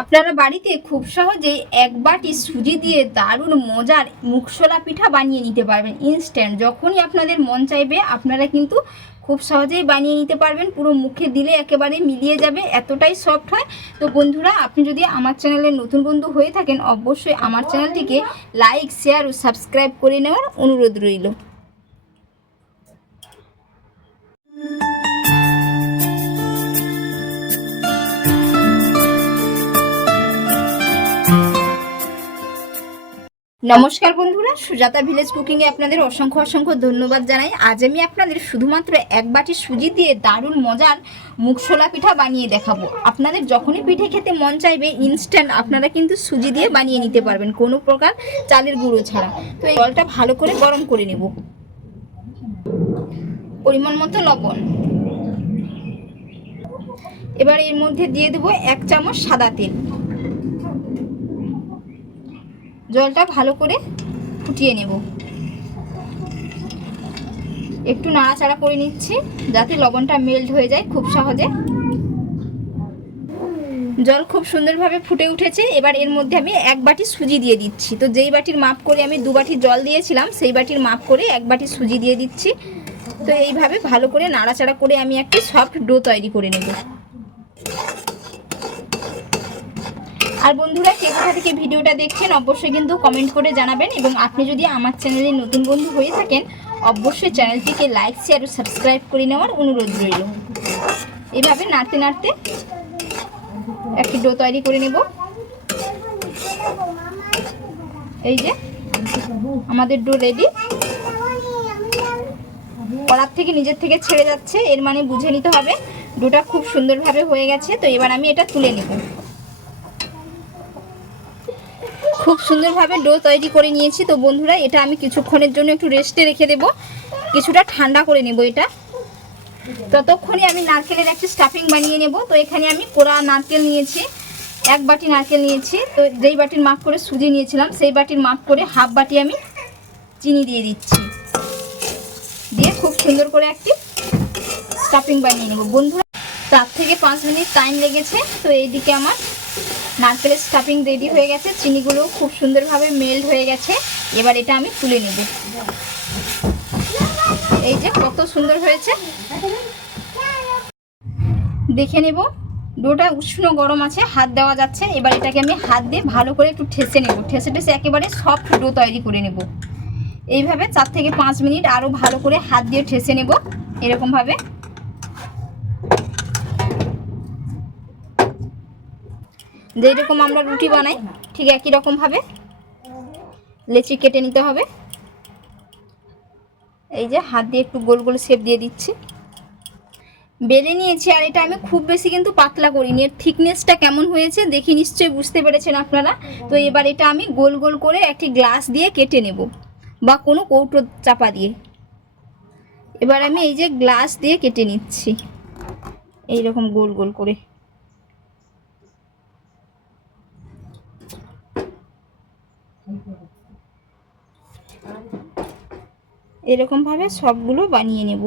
আপনারা বাড়িতে খুব সহজেই এক বাটি সুজি দিয়ে দারুণ মজার মুখশোলা পিঠা বানিয়ে নিতে পারবেন ইনস্ট্যান্ট যখনই আপনাদের মন চাইবে, আপনারা কিন্তু খুব সহজেই বানিয়ে নিতে পারবেন। পুরো মুখে দিলে একেবারে মিলিয়ে যাবে, এতটাই সফট হয়। তো বন্ধুরা, আপনি যদি আমার চ্যানেলের নতুন বন্ধু হয়ে থাকেন, অবশ্যই আমার চ্যানেলটিকে লাইক শেয়ার ও সাবস্ক্রাইব করে নেওয়ার অনুরোধ রইল। নমস্কার বন্ধুরা, সুজাতা ভিলেজ কুকিংয়ে আপনাদের অসংখ্য অসংখ্য ধন্যবাদ জানাই। আজ আমি আপনাদের শুধুমাত্র এক বাটি সুজি দিয়ে দারুণ মজার মুখশোলা পিঠা বানিয়ে দেখাবো। আপনাদের যখনই পিঠে খেতে মন চাইবে ইনস্ট্যান্ট আপনারা কিন্তু সুজি দিয়ে বানিয়ে নিতে পারবেন, কোনো প্রকার চালের গুঁড়ো ছাড়া। তো এই জলটা ভালো করে গরম করে নেব। পরিমাণ মতো লবণ। এবার এর মধ্যে দিয়ে দেবো এক চামচ সাদা তেল। জলটা ভালো করে ফুটিয়ে নেব। একটু নাড়াচাড়া করে নিচ্ছি যাতে লবণটা মেল্ট হয়ে যায় খুব সহজে। জল খুব সুন্দরভাবে ফুটে উঠেছে। এবার এর মধ্যে আমি এক বাটি সুজি দিয়ে দিচ্ছি। তো যেই বাটির মাপ করে আমি দু বাটি জল দিয়েছিলাম, সেই বাটির মাপ করে এক বাটি সুজি দিয়ে দিচ্ছি। তো এইভাবে ভালো করে নাড়াচাড়া করে আমি একটি সফট ডো তৈরি করে নেব। আর বন্ধুরা কে কোথা থেকে ভিডিওটা দেখছেন, অবশ্যই কিন্তু কমেন্ট করে জানাবেন এবং আপনি যদি আমার চ্যানেলে নতুন বন্ধু হয়ে থাকেন, অবশ্যই চ্যানেলটিকে লাইক শেয়ার ও সাবস্ক্রাইব করে নেওয়ার অনুরোধ রইল। এভাবে নাড়তে নাড়তে একটি ডো তৈরি করে নেব। এই যে, আমাদের ডো রেডি কড়ার থেকে নিজের থেকে ছেড়ে যাচ্ছে, এর মানে বুঝে নিতে হবে। ডোটা খুব সুন্দরভাবে হয়ে গেছে, তো এবার আমি এটা তুলে নেব। খুব সুন্দরভাবে ডো তৈরি করে নিয়েছি। তো বন্ধুরা, এটা আমি কিছুক্ষণের জন্য একটু রেস্টে রেখে দেব। কিছুটা ঠান্ডা করে নেব এটা। ততক্ষণে আমি নারকেলের একটা স্টাফিং বানিয়ে নেব। তো এখানে আমি কোড়া নারকেল নিয়েছি, এক বাটি নারকেল নিয়েছি। তো যেই বাটির মাপ করে সুজি নিয়েছিলাম, সেই বাটির মাপ করে হাফ বাটি আমি চিনি দিয়ে দিচ্ছি। দিয়ে খুব সুন্দর করে একটি স্টাফিং বানিয়ে নেব। বন্ধুরা চার থেকে পাঁচ মিনিট টাইম লেগেছে। তো এইদিকে আমার নারকেলের স্টাফিং রেডি হয়ে গেছে, চিনিগুলো খুব সুন্দরভাবে মেল্ট হয়ে গেছে। এবার এটা আমি তুলে নেব। এই যে কত সুন্দর হয়েছে। দেখে নেব, ডোটা উষ্ণ গরম আছে, হাত দেওয়া যাচ্ছে। এবার এটাকে আমি হাত দিয়ে ভালো করে একটু ঠেসে নেব। ঠেসে ঠেসে একেবারে সফট ডো তৈরি করে নেব। এইভাবে চার থেকে পাঁচ মিনিট আরও ভালো করে হাত দিয়ে ঠেসে নেব, এরকমভাবে। যেই রকম আমরা রুটি বানাই, ঠিক একই রকমভাবে লেচি কেটে নিতে হবে। এই যে হাত দিয়ে একটু গোল গোল শেপ দিয়ে দিচ্ছি। বেলে নিয়েছি, আর এটা আমি খুব বেশি কিন্তু পাতলা করিনি। এর থিকনেসটা কেমন হয়েছে দেখি নিশ্চয়ই বুঝতে পেরেছেন আপনারা। তো এবার এটা আমি গোল গোল করে একটি গ্লাস দিয়ে কেটে নেব, বা কোনো কৌটো চাপা দিয়ে। এবার আমি এই যে গ্লাস দিয়ে কেটে নিচ্ছি। এই রকম গোল গোল করে। এরকমভাবে সবগুলো বানিয়ে নেব।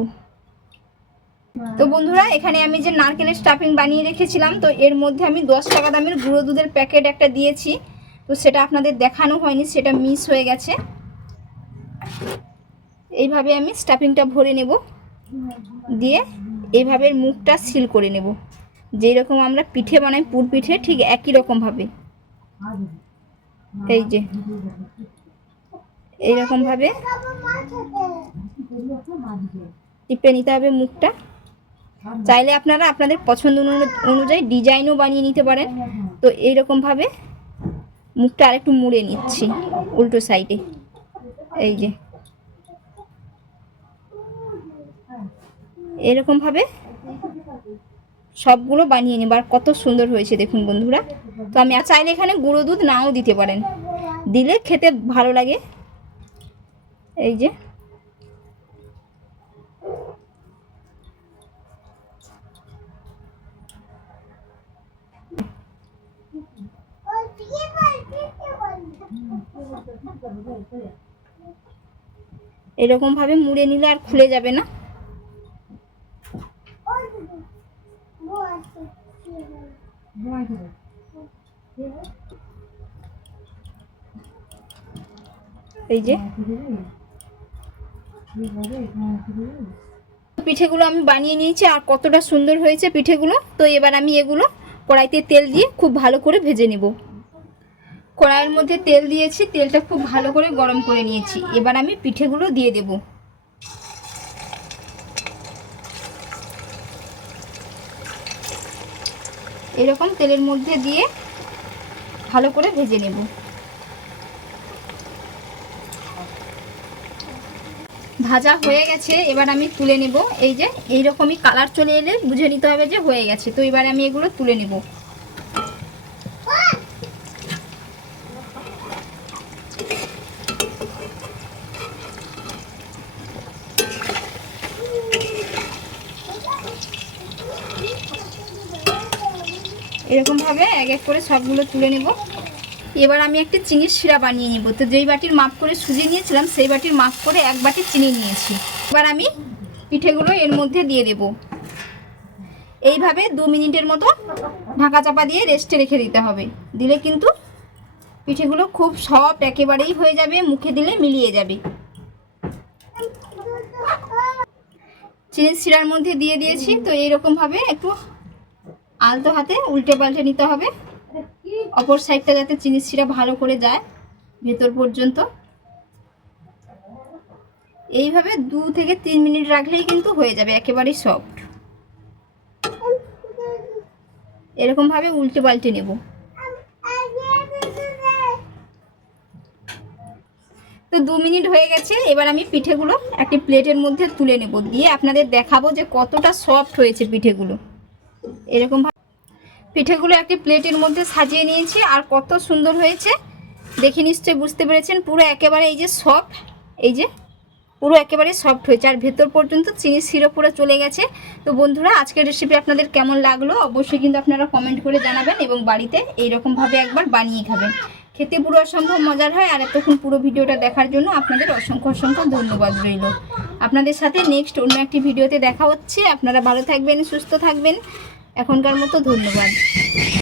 তো বন্ধুরা, এখানে আমি যে নারকেলের স্টাফিং বানিয়ে রেখেছিলাম, তো এর মধ্যে আমি দশ টাকা দামের গুঁড়ো দুধের প্যাকেট একটা দিয়েছি। তো সেটা আপনাদের দেখানো হয়নি, সেটা মিস হয়ে গেছে। এইভাবে আমি স্টাফিংটা ভরে নেব। দিয়ে এইভাবে মুখটা সিল করে নেব। যেই রকম আমরা পিঠে বানাই, পুর পিঠে, ঠিক একই রকমভাবে। এই যে। এইরকমভাবে টিপে নিতে হবে মুখটা। চাইলে আপনারা আপনাদের পছন্দ অনু- অনুযায়ী ডিজাইনও বানিয়ে নিতে পারেন। তো এইরকমভাবে মুখটা আরেকটু মুড়ে নিচ্ছি উল্টো সাইডে। এই যে। এরকমভাবে সবগুলো বানিয়ে নেবার কত সুন্দর হয়েছে দেখুন বন্ধুরা। তো আমি চাইলে এখানে গুঁড়ো দুধ নাও দিতে পারেন। দিলে খেতে ভালো লাগে। এই যে। এরকম ভাবে মুড়ে নিলে আর খুলে যাবে না। এই যে। পিঠেগুলো আমি বানিয়ে নিয়েছি আর কতটা সুন্দর হয়েছে পিঠেগুলো। তো এবার আমি এগুলো কড়াইতে তেল দিয়ে খুব ভালো করে ভেজে নেব। কড়াইয়ের মধ্যে তেল দিয়েছি, তেলটা খুব ভালো করে গরম করে নিয়েছি। এবার আমি পিঠেগুলো দিয়ে দেব। এরকম তেলের মধ্যে দিয়ে ভালো করে ভেজে নেব। ভাজা হয়ে গেছে, এবার আমি তুলে নেব। এই যে, এইরকমই কালার চলে এলে বুঝে নিতে হবে যে হয়ে গেছে। তো এবার আমি এগুলো তুলে নেব। এরকমভাবে এক এক করে সবগুলো তুলে নেব। এবার আমি একটা চিনির শিরা বানিয়ে নিব। তো যেই বাটির মাপ করে সুজি নিয়েছিলাম, সেই বাটির মাপ করে এক বাটি চিনি নিয়েছি। এবার আমি পিঠেগুলো এর মধ্যে দিয়ে দেব। এইভাবে দু মিনিটের মতো ঢাকা চাপা দিয়ে রেস্টে রেখে দিতে হবে। দিলে কিন্তু পিঠেগুলো খুব সফট একেবারেই হয়ে যাবে, মুখে দিলে মিলিয়ে যাবে। চিনির শিরার মধ্যে দিয়ে দিয়েছি, তো এইরকমভাবে একটু আলতো হাতে উল্টে পাল্টে নিতে হবে। অপর সাইডটা যাতে চিনির শিরা ভালো করে যায়, ভেতর পর্যন্ত। এইভাবে দু থেকে তিন মিনিট রাখলেই কিন্তু হয়ে যাবে, একেবারেই সফট এরকমভাবে উল্টে পাল্টে নেব। তো দু মিনিট হয়ে গেছে, এবার আমি পিঠেগুলো একটি প্লেটের মধ্যে তুলে নেব। দিয়ে আপনাদের দেখাবো যে কতটা সফট হয়েছে পিঠেগুলো। এরকম পিঠেগুলো একটি প্লেটের মধ্যে সাজিয়ে নিয়েছি আর কত সুন্দর হয়েছে। দেখে নিশ্চয়ই বুঝতে পেরেছেন, পুরো একেবারে এই যে সফট এই যে পুরো একেবারে সফট হয়েছে। আর ভেতর পর্যন্ত চিনি সিরপ পুরো চলে গেছে। তো বন্ধুরা, আজকের রেসিপি আপনাদের কেমন লাগল অবশ্যই কিন্তু আপনারা কমেন্ট করে জানাবেন এবং বাড়িতে এইরকমভাবে একবার বানিয়ে খাবেন। খেতে পুরো অসম্ভব মজার হয় আর এতক্ষণ পুরো ভিডিওটা দেখার জন্য আপনাদের অসংখ্য অসংখ্য ধন্যবাদ রইল। আপনাদের সাথে নেক্সট অন্য একটি ভিডিওতে দেখা হচ্ছে। আপনারা ভালো থাকবেন, সুস্থ থাকবেন। এখনকার মতো ধন্যবাদ।